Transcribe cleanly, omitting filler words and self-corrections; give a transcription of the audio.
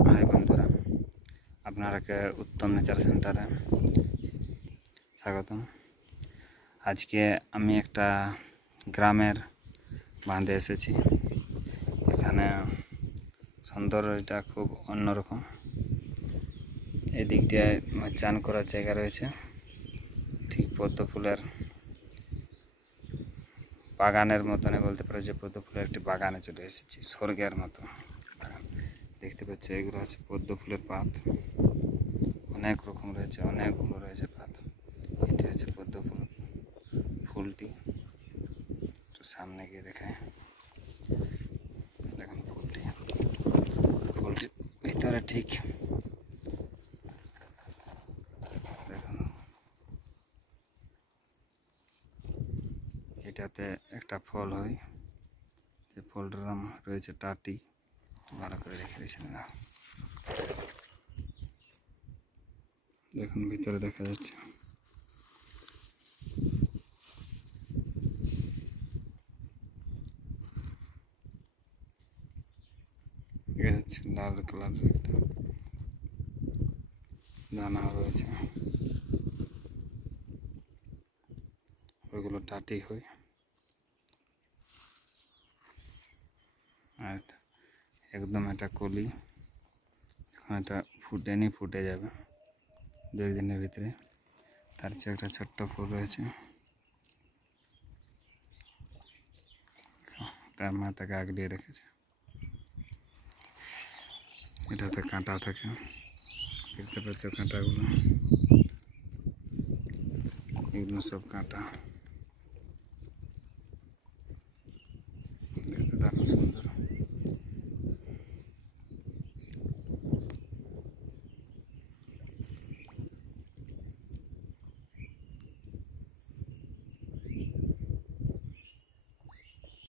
High বন্ধুরা, আপনারাকে উত্তম nature সেন্টারে স্বাগতম। আজকে আমি একটা গ্রামের বাঁধে এসেছি। এখানে সৌন্দর্যটা খুব অন্যরকম। এই দিকটায় চান করার জায়গা রয়েছে, ঠিক পদ্ম ফুলের বাগানের মতনই বলতে পারো, যে পদ্ম ফুলের একটি বাগানে চলে এসেছি, স্বর্গের মতো বাগান। দেখতে পাচ্ছ, এগুলো হচ্ছে পদ্ম ফুলের পাত, অনেক রকম রয়েছে, অনেকগুলো রয়েছে পাত। এটি হচ্ছে পদ্ম ফুলটি। তো সামনে গিয়ে দেখায়, দেখুন ফুলটির ভিতরে ঠিক দেখুন, এটাতে একটা ফল হয়, যে ফলটার নাম রয়েছে টাটি। ভালো করে রেখে দিয়েছেন না, দেখুন ভিতরে দেখা যাচ্ছে। দেখা যাচ্ছে লাল কালারের একটা দানা রয়েছে, ওইগুলো টাটি হয়। আর একদম এটা কলি, এখন এটা ফুটে যাবে 2 দিনের ভিতরে। তার চেয়ে একটা ছোট্ট ফুল রয়েছে, তার মাথাকে আগলিয়ে রেখেছে। এটাতে কাঁটা থাকে, দেখতে পাচ্ছ কাঁটাগুলো, এগুলো সব কাঁটা।